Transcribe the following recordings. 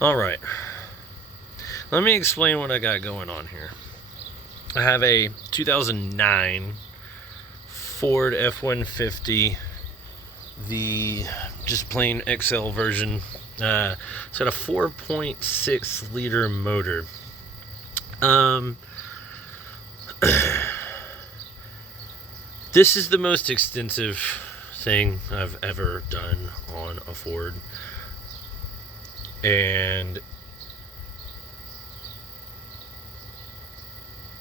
All right, let me explain what I got going on here. I have a 2009 Ford F150, the just plain XL version. It's got a 4.6 liter motor. This is the most extensive thing I've ever done on a Ford. And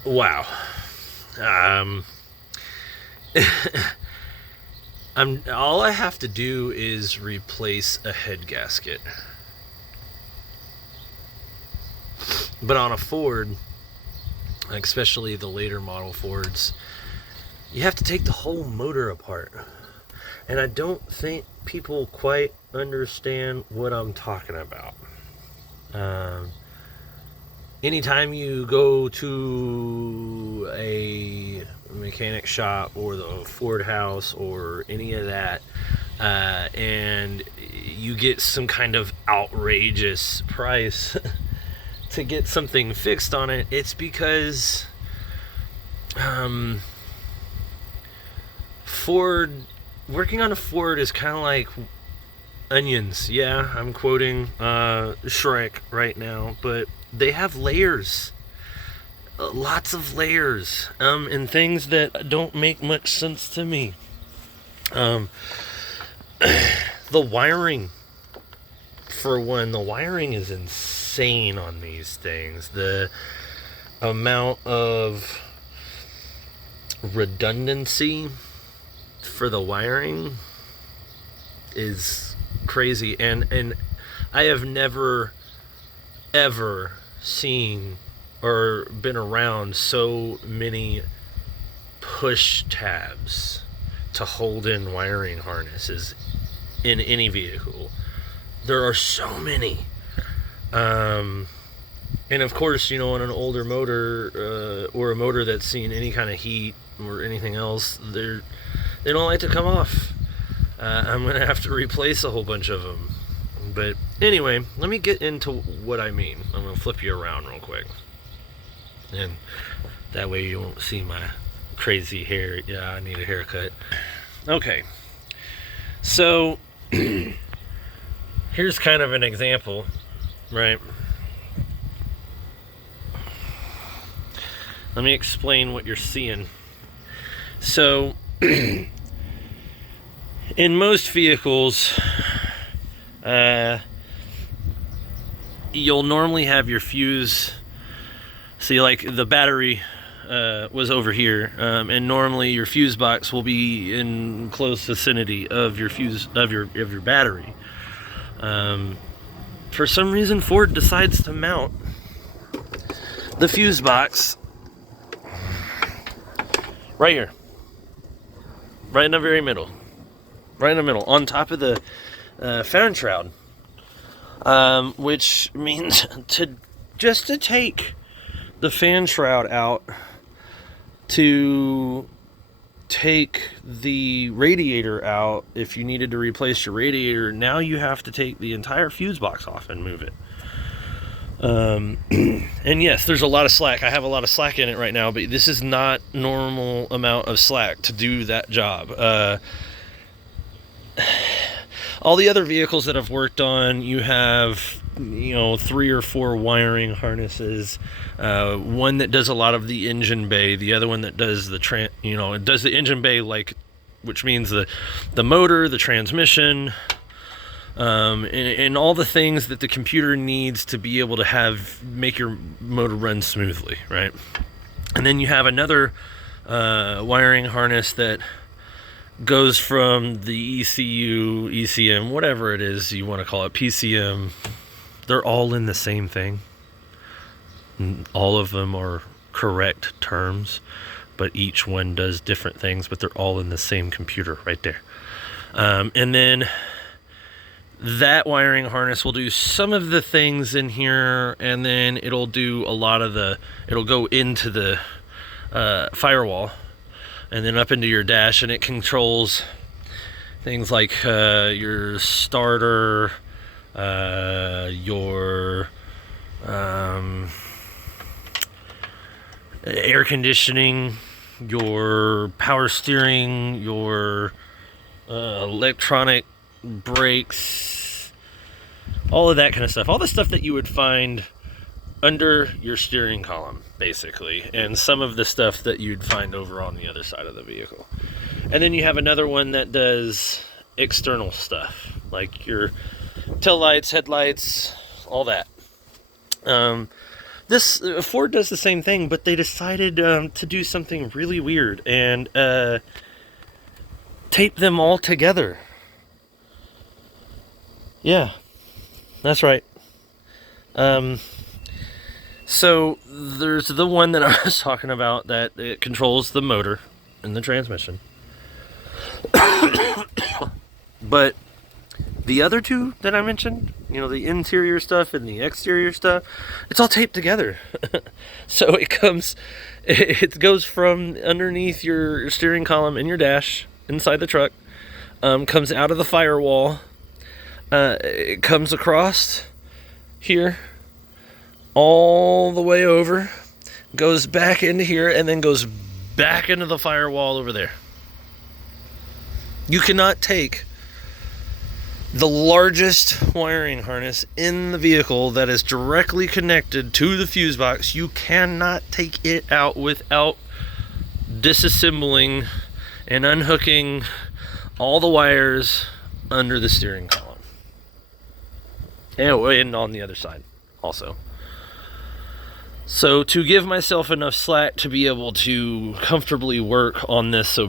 wow. All I have to do is replace a head gasket. But on a Ford, especially the later model Fords, you have to take the whole motor apart. And I don't think people quite understand what I'm talking about. Anytime you go to a mechanic shop or the Ford house or any of that, and you get some kind of outrageous price to get something fixed on it, it's because Ford, working on a Ford is kind of like onions. Yeah, I'm quoting Shrek right now, but they have layers. Lots of layers, and things that don't make much sense to me. The wiring, for one, the wiring is insane on these things. The amount of redundancy for the wiring is crazy, and I have never ever seen or been around so many push tabs to hold in wiring harnesses in any vehicle. There are so many. And of course, you know, on an older motor, or a motor that's seen any kind of heat or anything else, they don't like to come off. I'm gonna have to replace a whole bunch of them. But anyway, let me get into what I mean. I'm gonna flip you around real quick, and that way you won't see my crazy hair. Yeah, I need a haircut. Okay, so here's kind of an example, right? Let me explain what you're seeing. So in most vehicles, you'll normally have your fuse. See, like the battery was over here, and normally your fuse box will be in close vicinity of your fuse of your battery. For some reason, Ford decides to mount the fuse box right here, right in the very middle, right in the middle, on top of the fan shroud, which means to take the fan shroud out, to take the radiator out. If you needed to replace your radiator, now you have to take the entire fuse box off and move it. And yes, there's a lot of slack. I have a lot of slack in it right now, but this is not normal amount of slack to do that job. All the other vehicles that I've worked on, you have, you know, 3 or 4 wiring harnesses. One that does a lot of the engine bay, the other one that does the it does the engine bay, like, which means the motor, the transmission, and all the things that the computer needs to be able to make your motor run smoothly, right? And then you have another wiring harness that goes from the ECU, ECM, whatever it is you want to call it, PCM. They're all in the same thing. All of them are correct terms, but each one does different things, but they're all in the same computer right there. And then that wiring harness will do some of the things in here, and then it'll do a lot of it'll go into the firewall and then up into your dash, and it controls things like your starter, your air conditioning, your power steering, your electronic brakes, all of that kind of stuff. All the stuff that you would find under your steering column, basically, and some of the stuff that you'd find over on the other side of the vehicle. And then you have another one that does external stuff, like your tail lights, headlights, all that. This Ford does the same thing, but they decided to do something really weird and tape them all together. Yeah, that's right. So there's the one that I was talking about that it controls the motor and the transmission. But the other two that I mentioned, the interior stuff and the exterior stuff, it's all taped together. So it goes from underneath your steering column and your dash inside the truck, comes out of the firewall, it comes across here, all the way over, goes back into here, and then goes back into the firewall over there. You cannot take the largest wiring harness in the vehicle that is directly connected to the fuse box. You cannot take it out without disassembling and unhooking all the wires under the steering column. And on the other side also. So to give myself enough slack to be able to comfortably work on this, so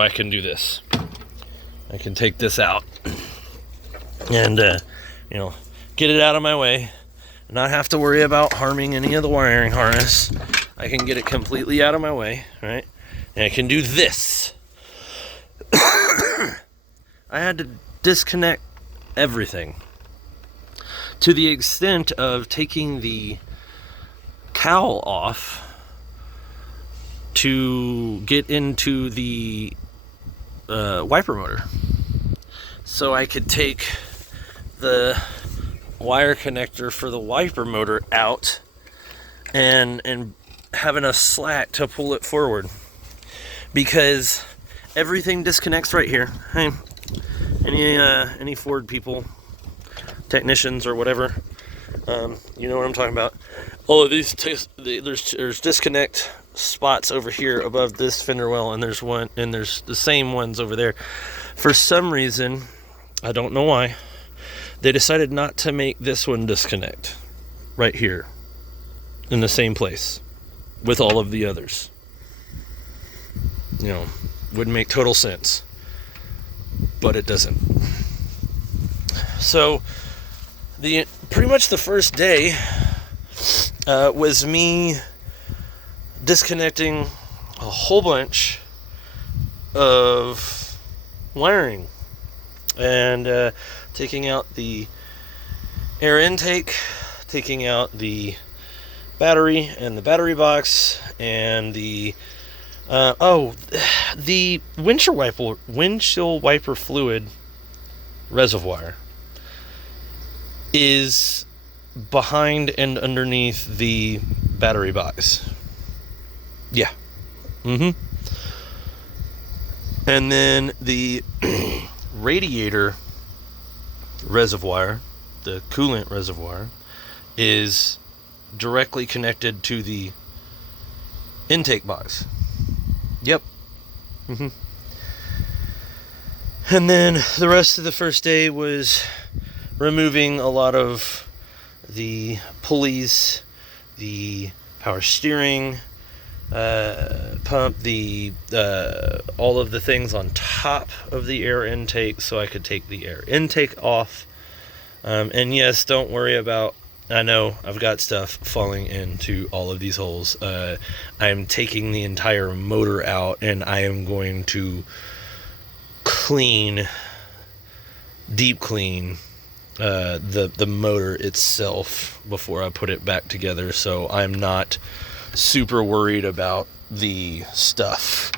I can do this. I can take this out and, get it out of my way, not have to worry about harming any of the wiring harness. I can get it completely out of my way, right? And I can do this. I had to disconnect everything to the extent of taking the cowl off to get into the wiper motor, so I could take the wire connector for the wiper motor out and have enough slack to pull it forward, because everything disconnects right here. Hey, any Ford people, technicians or whatever, you know what I'm talking about. All of these there's disconnect spots over here above this fender well, and there's the same ones over there. For some reason, I don't know why, they decided not to make this one disconnect right here in the same place with all of the others. Would make total sense, but it doesn't. So pretty much the first day was me disconnecting a whole bunch of wiring and taking out the air intake, taking out the battery and the battery box, and the windshield wiper fluid reservoir is behind and underneath the battery box. Yeah. And then the radiator reservoir, the coolant reservoir, is directly connected to the intake box. Yep. And then the rest of the first day was removing a lot of the pulleys, the power steering pump, the all of the things on top of the air intake, so I could take the air intake off. And yes, don't worry about, I know I've got stuff falling into all of these holes. I'm taking the entire motor out, and I am going to deep clean the motor itself before I put it back together, so I'm not super worried about the stuff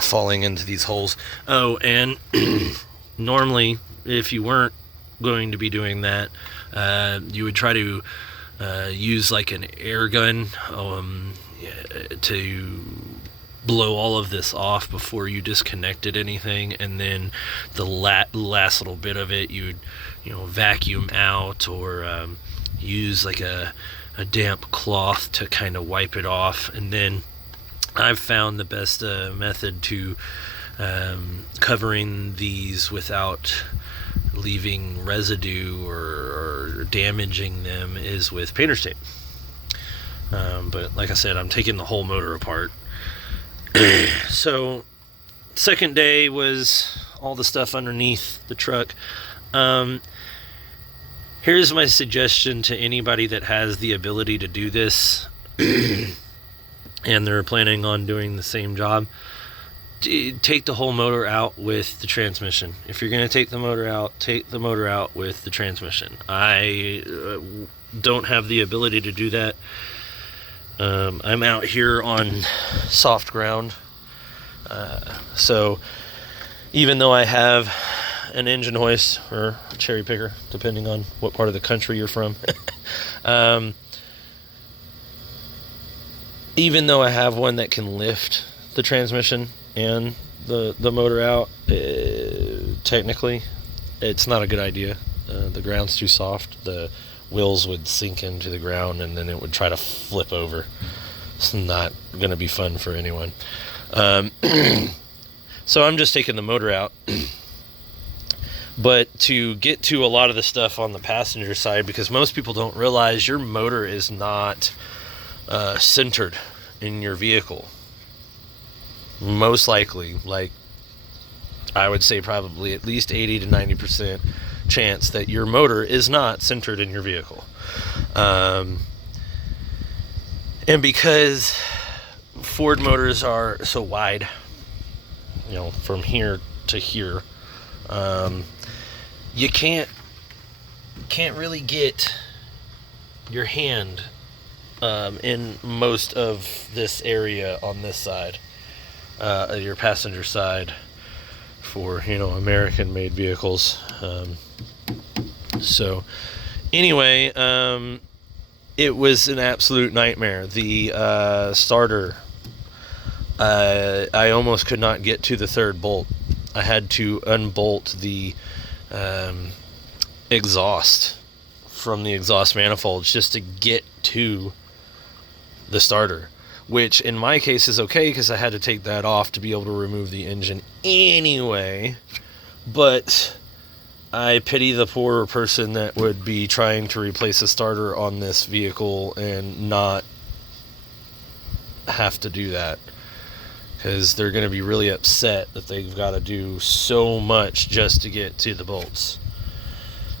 falling into these holes. Oh, and normally, if you weren't going to be doing that, you would try to use like an air gun, to blow all of this off before you disconnected anything, and then the last little bit of it you'd vacuum out, or use like a damp cloth to kind of wipe it off. And then I've found the best method to covering these without leaving residue or damaging them is with painter's tape. But like I said, I'm taking the whole motor apart. So second day was all the stuff underneath the truck. Here's my suggestion to anybody that has the ability to do this and they're planning on doing the same job. Take the whole motor out with the transmission. If you're going to take the motor out with the transmission. I don't have the ability to do that. I'm out here on soft ground. So even though I have an engine hoist or a cherry picker, depending on what part of the country you're from, even though I have one that can lift the transmission and the motor out, technically it's not a good idea. The ground's too soft. The wheels would sink into the ground and then it would try to flip over. It's not going to be fun for anyone. So I'm just taking the motor out. But to get to a lot of the stuff on the passenger side, because most people don't realize your motor is not centered in your vehicle. Most likely, like I would say probably at least 80 to 90% chance that your motor is not centered in your vehicle. And because Ford motors are so wide, from here to here, you can't really get your hand in most of this area on this side, your passenger side, for American-made vehicles. So anyway, it was an absolute nightmare. The starter, I almost could not get to the third bolt. I had to unbolt the exhaust from the exhaust manifolds just to get to the starter, which in my case is okay because I had to take that off to be able to remove the engine anyway. But I pity the poor person that would be trying to replace a starter on this vehicle and not have to do that, because they're going to be really upset that they've got to do so much just to get to the bolts.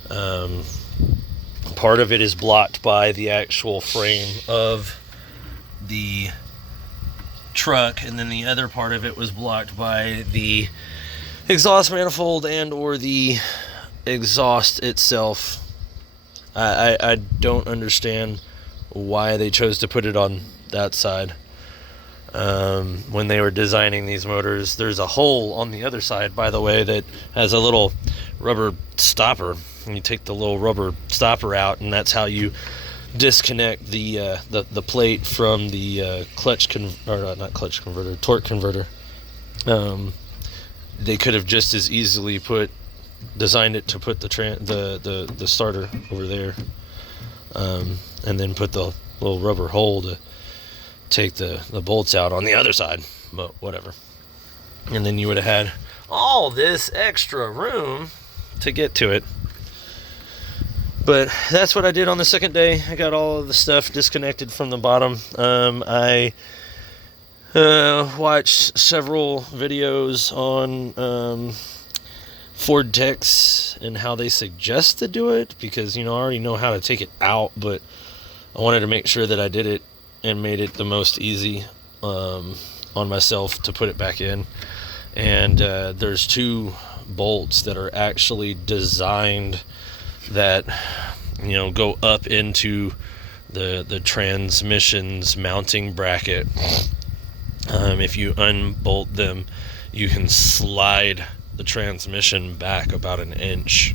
Part of it is blocked by the actual frame of the truck, and then the other part of it was blocked by the exhaust manifold and or the exhaust itself. I don't understand why they chose to put it on that side. When they were designing these motors, there's a hole on the other side, by the way, that has a little rubber stopper, and you take the little rubber stopper out, and that's how you disconnect the plate from the torque converter. They could have just as easily designed it to put the starter over there, and then put the little rubber hole to take the bolts out on the other side, but whatever. And then you would have had all this extra room to get to it. But that's what I did on the second day. I got all of the stuff disconnected from the bottom. I watched several videos on Ford techs and how they suggest to do it, because I already know how to take it out, but I wanted to make sure that I did it and made it the most easy on myself to put it back in. And there's two bolts that are actually designed that go up into the transmission's mounting bracket. If you unbolt them, you can slide the transmission back about an inch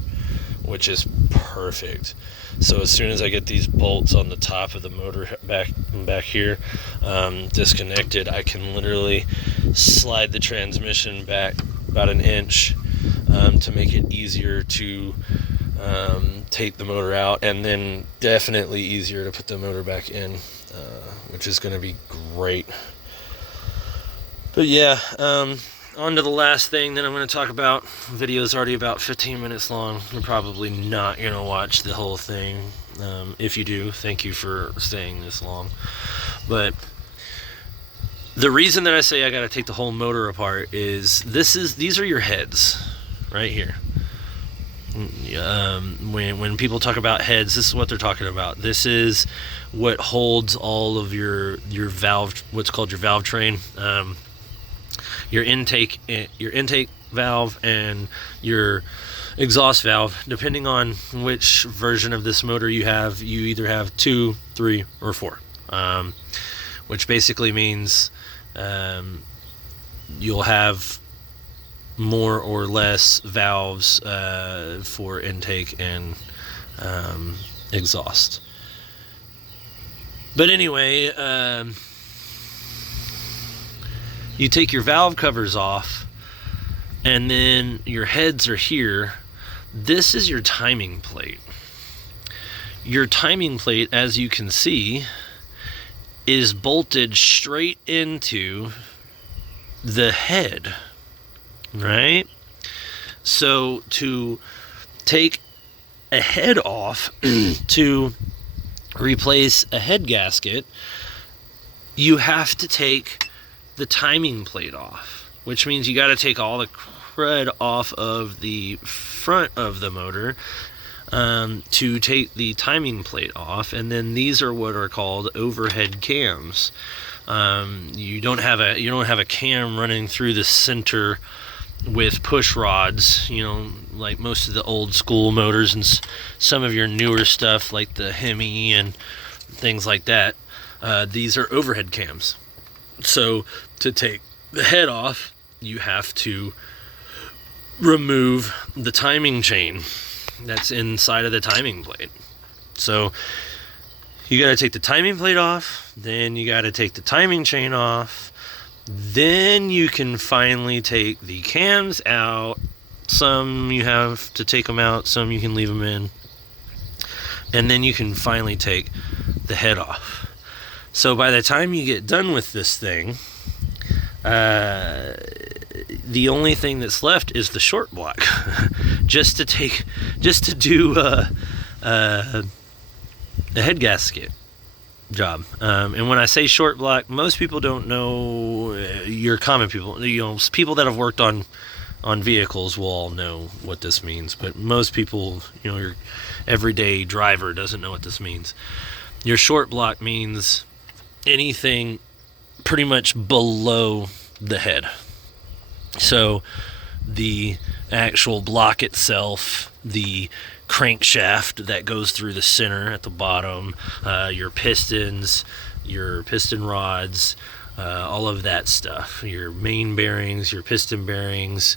which is perfect. So as soon as I get these bolts on the top of the motor back here disconnected, I can literally slide the transmission back about an inch to make it easier to take the motor out, and then definitely easier to put the motor back in, which is going to be great. But yeah, on to the last thing that I'm going to talk about. The video is already about 15 minutes long. You're probably not going to watch the whole thing. If you do, thank you for staying this long. But the reason that I say I got to take the whole motor apart is these are your heads right here. When people talk about heads, this is what they're talking about. This is what holds all of your valve, what's called your valve train. Your intake valve and your exhaust valve, depending on which version of this motor you have, you either have 2, 3, or 4, which basically means you'll have more or less valves for intake and exhaust. But anyway, you take your valve covers off, and then your heads are here. This is your timing plate. Your timing plate, as you can see, is bolted straight into the head, right? So to take a head off to replace a head gasket, you have to take the timing plate off, which means you got to take all the crud off of the front of the motor to take the timing plate off. And then these are what are called overhead cams. You don't have a cam running through the center with push rods, like most of the old school motors and some of your newer stuff like the Hemi and things like that. These are overhead cams. So to take the head off, you have to remove the timing chain that's inside of the timing plate. So you got to take the timing plate off, then you got to take the timing chain off, then you can finally take the cams out. Some you have to take them out, some you can leave them in, and then you can finally take the head off. So by the time you get done with this thing, the only thing that's left is the short block, just to do a head gasket job. And when I say short block, most people don't know. Your common people, people that have worked on vehicles will all know what this means. But most people, your everyday driver doesn't know what this means. Your short block means anything pretty much below the head. So the actual block itself, the crankshaft that goes through the center at the bottom, your pistons, your piston rods, all of that stuff, your main bearings, your piston bearings,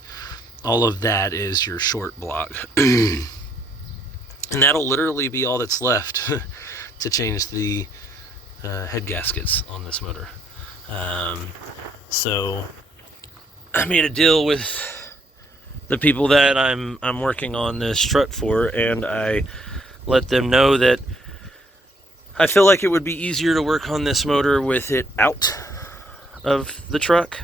all of that is your short block. And that'll literally be all that's left to change the head gaskets on this motor. So I made a deal with the people that I'm working on this truck for, and I let them know that I feel like it would be easier to work on this motor with it out of the truck.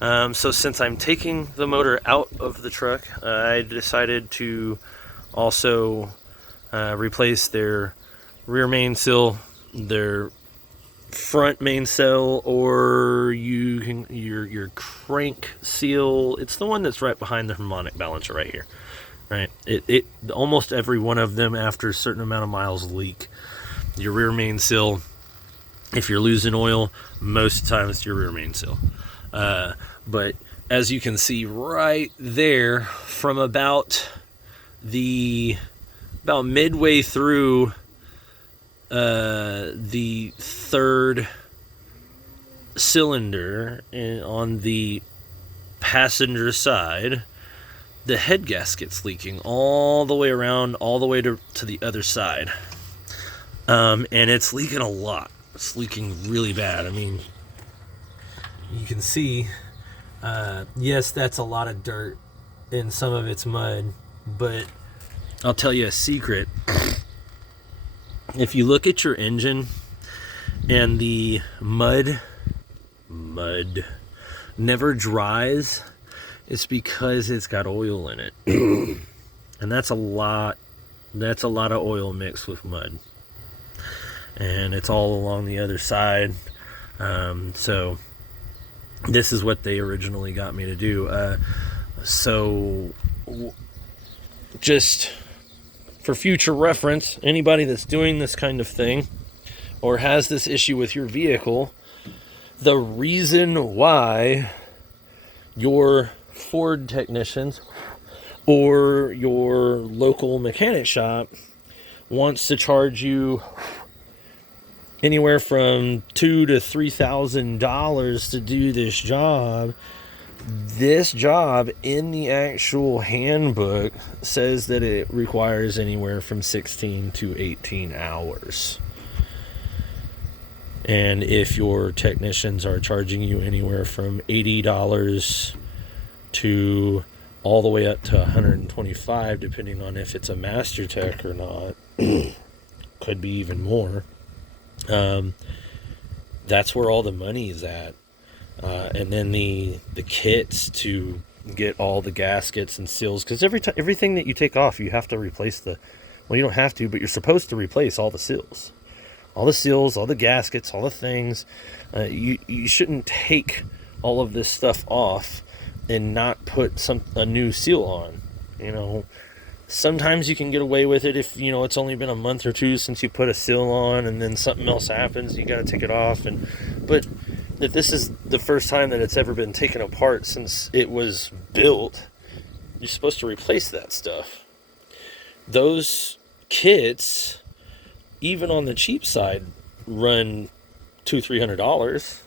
So since I'm taking the motor out of the truck, I decided to also replace their rear main seal, their front main seal, or your crank seal. It's the one that's right behind the harmonic balancer right here, right? It almost every one of them after a certain amount of miles leak. Your rear main seal, if you're losing oil, most of the time it's your rear main seal. But as you can see right there, from about midway through the third cylinder on the passenger side, the head gasket's leaking all the way around, all the way to the other side. And it's leaking a lot. It's leaking really bad. I mean, you can see, yes, that's a lot of dirt and some of it's mud, but I'll tell you a secret. If you look at your engine and the mud never dries, it's because it's got oil in it. And that's a lot of oil mixed with mud. And it's all along the other side. So this is what they originally got me to do. Just for future reference, anybody that's doing this kind of thing or has this issue with your vehicle, the reason why your Ford technicians or your local mechanic shop wants to charge you anywhere from $2,000 to $3,000 to do this job. This job in the actual handbook says that it requires anywhere from 16 to 18 hours. And if your technicians are charging you anywhere from $80 to all the way up to $125, depending on if it's a master tech or not, could be even more. That's where all the money is at. And then the kits to get all the gaskets and seals, because everything that you take off, you have to replace you don't have to, but you're supposed to replace all the seals, all the gaskets, all the things. You shouldn't take all of this stuff off and not put a new seal on. Sometimes you can get away with it if it's only been a month or two since you put a seal on, and then something else happens, you got to take it off. But if this is the first time that it's ever been taken apart since it was built, you're supposed to replace that stuff. Those kits, even on the cheap side, run $200-$300.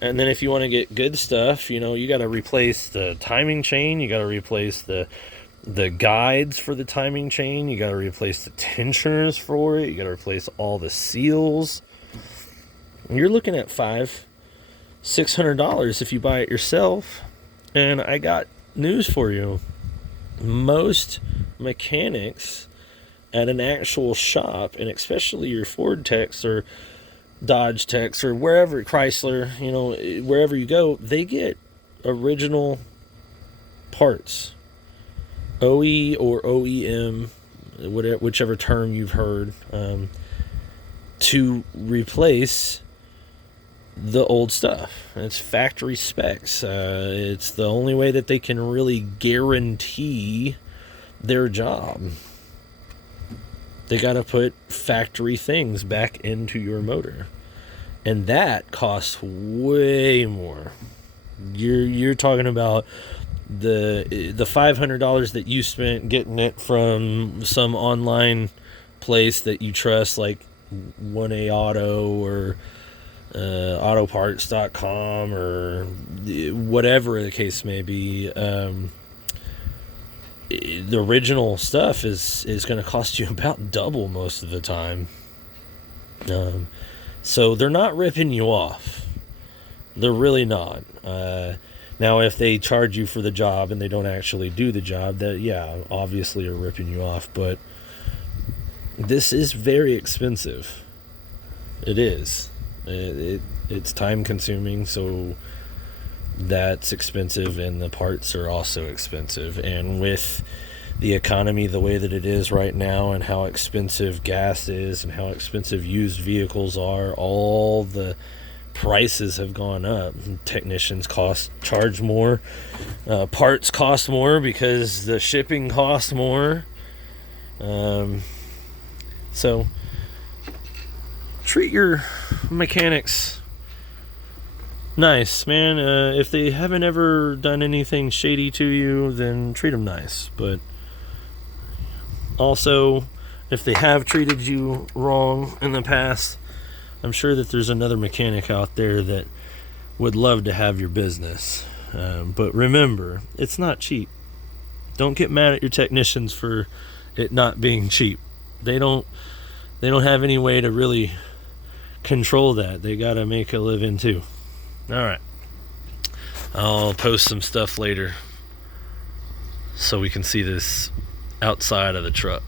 And then if you want to get good stuff, you got to replace the timing chain, you got to replace the guides for the timing chain, you got to replace the tensioners for it, you got to replace all the seals. And you're looking at $500-$600 if you buy it yourself. And I got news for you. Most mechanics at an actual shop, and especially your Ford techs or Dodge techs or wherever, Chrysler, wherever you go, they get original parts. OE or OEM, whichever term you've heard, to replace the old stuff. It's factory specs. It's the only way that they can really guarantee their job. They got to put factory things back into your motor, and that costs way more. You're talking about the $500 that you spent getting it from some online place that you trust, like 1A Auto or autoparts.com or whatever the case may be. The original stuff is going to cost you about double most of the time. So they're not ripping you off. They're really not. Now, if they charge you for the job and they don't actually do the job, that, obviously are ripping you off. But this is very expensive. It is. It's time consuming, so that's expensive, and the parts are also expensive. And with the economy the way that it is right now, and how expensive gas is and how expensive used vehicles are, all the prices have gone up. Technicians charge more, parts cost more because the shipping costs more. So treat your mechanics nice, man. If they haven't ever done anything shady to you, then treat them nice. But also, if they have treated you wrong in the past, I'm sure that there's another mechanic out there that would love to have your business. But remember, it's not cheap. Don't get mad at your technicians for it not being cheap. They don't have any way to really control that. They gotta make a living too. Alright. I'll post some stuff later so we can see this outside of the truck.